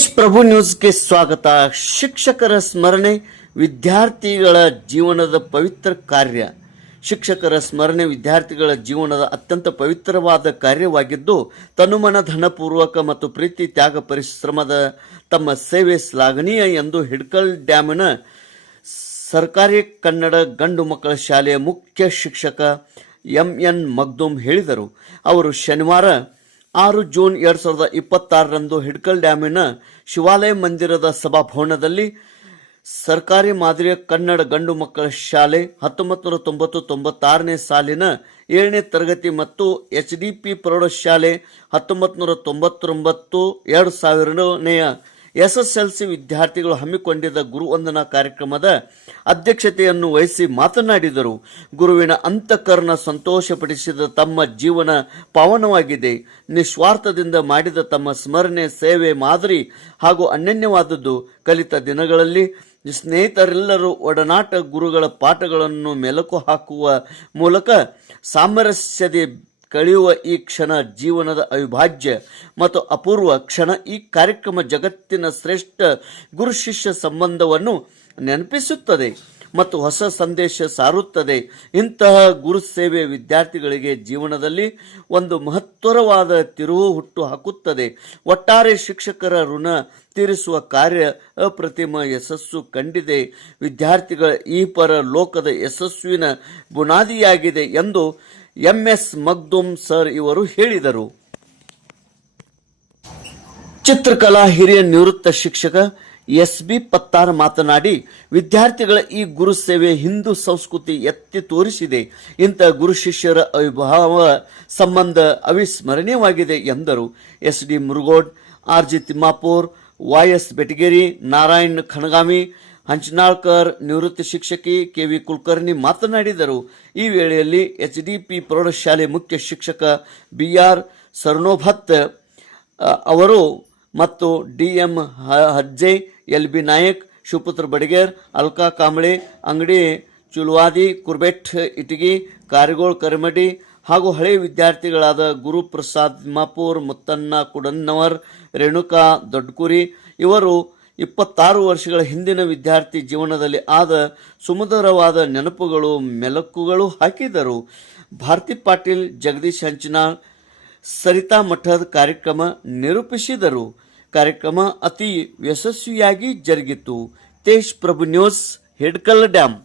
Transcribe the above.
ತೇಜ್ ಪ್ರಭು ನ್ಯೂಸ್ಗೆ ಸ್ವಾಗತ. ಶಿಕ್ಷಕರ ಸ್ಮರಣೆ ವಿದ್ಯಾರ್ಥಿಗಳ ಜೀವನದ ಪವಿತ್ರ ಕಾರ್ಯ. ಶಿಕ್ಷಕರ ಸ್ಮರಣೆ ವಿದ್ಯಾರ್ಥಿಗಳ ಜೀವನದ ಅತ್ಯಂತ ಪವಿತ್ರವಾದ ಕಾರ್ಯವಾಗಿದ್ದು, ತನುಮನ ಧನಪೂರ್ವಕ ಮತ್ತು ಪ್ರೀತಿ ತ್ಯಾಗ ಪರಿಶ್ರಮದ ತಮ್ಮ ಸೇವೆ ಶ್ಲಾಘನೀಯ ಎಂದು ಹಿಡ್ಕಲ್ ಡ್ಯಾಮಿನ ಸರ್ಕಾರಿ ಕನ್ನಡ ಗಂಡು ಮಕ್ಕಳ ಶಾಲೆಯ ಮುಖ್ಯ ಶಿಕ್ಷಕ ಎಂ.ಎನ್. ಮಗ್ದುಮ್ ಹೇಳಿದರು. ಅವರು ಶನಿವಾರ 6 ಜೂನ್ 2026ರಂದು ಹಿಡ್ಕಲ್ ಡ್ಯಾಮಿನ ಶಿವಾಲಯ ಮಂದಿರದ ಸಭಾಭವನದಲ್ಲಿ ಸರ್ಕಾರಿ ಮಾದರಿಯ ಕನ್ನಡ ಗಂಡು ಮಕ್ಕಳ ಶಾಲೆ 1990-96ನೇ ಸಾಲಿನ 7ನೇ ತರಗತಿ ಮತ್ತು HDP ಪ್ರೌಢಶಾಲೆ 1999-2000ನೇ SSLC ವಿದ್ಯಾರ್ಥಿಗಳು ಹಮ್ಮಿಕೊಂಡಿದ್ದ ಗುರುವಂದನಾ ಕಾರ್ಯಕ್ರಮದ ಅಧ್ಯಕ್ಷತೆಯನ್ನು ವಹಿಸಿ ಮಾತನಾಡಿದರು. ಗುರುವಿನ ಅಂತಃಕರಣ ಸಂತೋಷಪಡಿಸಿದ ತಮ್ಮ ಜೀವನ ಪಾವನವಾಗಿದೆ. ನಿಸ್ವಾರ್ಥದಿಂದ ಮಾಡಿದ ತಮ್ಮ ಸ್ಮರಣೆ ಸೇವೆ ಮಾದರಿ ಹಾಗೂ ಅನನ್ಯವಾದದ್ದು. ಕಲಿತ ದಿನಗಳಲ್ಲಿ ಸ್ನೇಹಿತರೆಲ್ಲರೂ ಒಡನಾಟ ಗುರುಗಳ ಪಾಠಗಳನ್ನು ಮೆಲುಕು ಹಾಕುವ ಮೂಲಕ ಸಾಮರಸ್ಯತೆ ಕಳೆಯುವ ಈ ಕ್ಷಣ ಜೀವನದ ಅವಿಭಾಜ್ಯ ಮತ್ತು ಅಪೂರ್ವ ಕ್ಷಣ. ಈ ಕಾರ್ಯಕ್ರಮ ಜಗತ್ತಿನ ಶ್ರೇಷ್ಠ ಗುರು ಶಿಷ್ಯ ಸಂಬಂಧವನ್ನು ನೆನಪಿಸುತ್ತದೆ ಮತ್ತು ಹೊಸ ಸಂದೇಶ ಸಾರುತ್ತದೆ. ಇಂತಹ ಗುರು ಸೇವೆ ವಿದ್ಯಾರ್ಥಿಗಳಿಗೆ ಜೀವನದಲ್ಲಿ ಒಂದು ಮಹತ್ತರವಾದ ತಿರುವು ಹುಟ್ಟು ಹಾಕುತ್ತದೆ. ಒಟ್ಟಾರೆ ಶಿಕ್ಷಕರ ಋಣ ತೀರಿಸುವ ಕಾರ್ಯ ಅಪ್ರತಿಮ ಯಶಸ್ಸು ಕಂಡಿದೆ. ವಿದ್ಯಾರ್ಥಿಗಳ ಈ ಪರ ಲೋಕದ ಯಶಸ್ವಿನ ಬುನಾದಿಯಾಗಿದೆ ಎಂದು ಎಂ.ಎಸ್. ಮಗ್ದುಮ್ ಸರ್ ಇವರು ಹೇಳಿದರು. ಚಿತ್ರಕಲಾ ಹಿರಿಯ ನಿವೃತ್ತ ಶಿಕ್ಷಕ ಎಸ್.ಬಿ. ಪತ್ತಾರ್ ಮಾತನಾಡಿ, ವಿದ್ಯಾರ್ಥಿಗಳ ಈ ಗುರು ಸೇವೆ ಹಿಂದೂ ಸಂಸ್ಕೃತಿ ಎತ್ತಿ ತೋರಿಸಿದೆ. ಇಂಥ ಗುರು ಶಿಷ್ಯರ ಅವಿಭಾವ ಸಂಬಂಧ ಅವಿಸ್ಮರಣೀಯವಾಗಿದೆ ಎಂದರು. ಎಸ್.ಡಿ. ಮುರುಗೋಡ್, ಆರ್.ಜಿ. ತಿಮ್ಮಾಪುರ್, ವೈ.ಎಸ್. ಬೆಟಗೇರಿ, ನಾರಾಯಣ್ ಖಣಗಾಮಿ, ಹಂಚನಾಳ್ಕರ್, ನಿವೃತ್ತ ಶಿಕ್ಷಕಿ ಕೆ.ವಿ. ಕುಲಕರ್ಣಿ ಮಾತನಾಡಿದರು. ಈ ವೇಳೆಯಲ್ಲಿ HDP ಪ್ರೌಢಶಾಲೆ ಮುಖ್ಯ ಶಿಕ್ಷಕ ಬಿ.ಆರ್. ಸರ್ನೋಭತ್ ಅವರು ಮತ್ತು ಡಿ.ಎಂ. ಹಜ್ಜೆ, ಎಲ್.ಬಿ. ನಾಯಕ್, ಶಿವಪುತ್ರ ಬಡಿಗೇರ್, ಅಲ್ಕಾ ಕಾಂಬಳೆ, ಅಂಗಡಿ ಚುಲ್ವಾದಿ, ಕುರ್ಬೆಟ್ ಇಟಗಿ, ಕಾರಿಗೋಳ್ ಕರಿಮಡಿ ಹಾಗೂ ಹಳೆಯ ವಿದ್ಯಾರ್ಥಿಗಳಾದ ಗುರುಪ್ರಸಾದ್ ತಿಮ್ಮಾಪುರ್, ಮುತ್ತಣ್ಣ ಕುಡನ್ನವರ್, ರೇಣುಕಾ ದೊಡ್ಡಕುರಿ ಇವರು 26 ವರ್ಷಗಳ ಹಿಂದಿನ ವಿದ್ಯಾರ್ಥಿ ಜೀವನದಲ್ಲಿ ಆದ ಸುಮಧುರವಾದ ನೆನಪುಗಳು ಮೆಲುಕುಗಳು ಹಾಕಿದರು. ಭಾರತಿ ಪಾಟೀಲ್, ಜಗದೀಶ್ ಹಂಚನಾಳ್, ಸರಿತಾ ಮಠದ ಕಾರ್ಯಕ್ರಮ ನಿರೂಪಿಸಿದರು. ಕಾರ್ಯಕ್ರಮ ಅತಿ ಯಶಸ್ವಿಯಾಗಿ ಜರುಗಿತು. ತೇಜ್ ಪ್ರಭು ನ್ಯೂಸ್, ಹಿಡ್ಕಲ್ ಡ್ಯಾಮ್.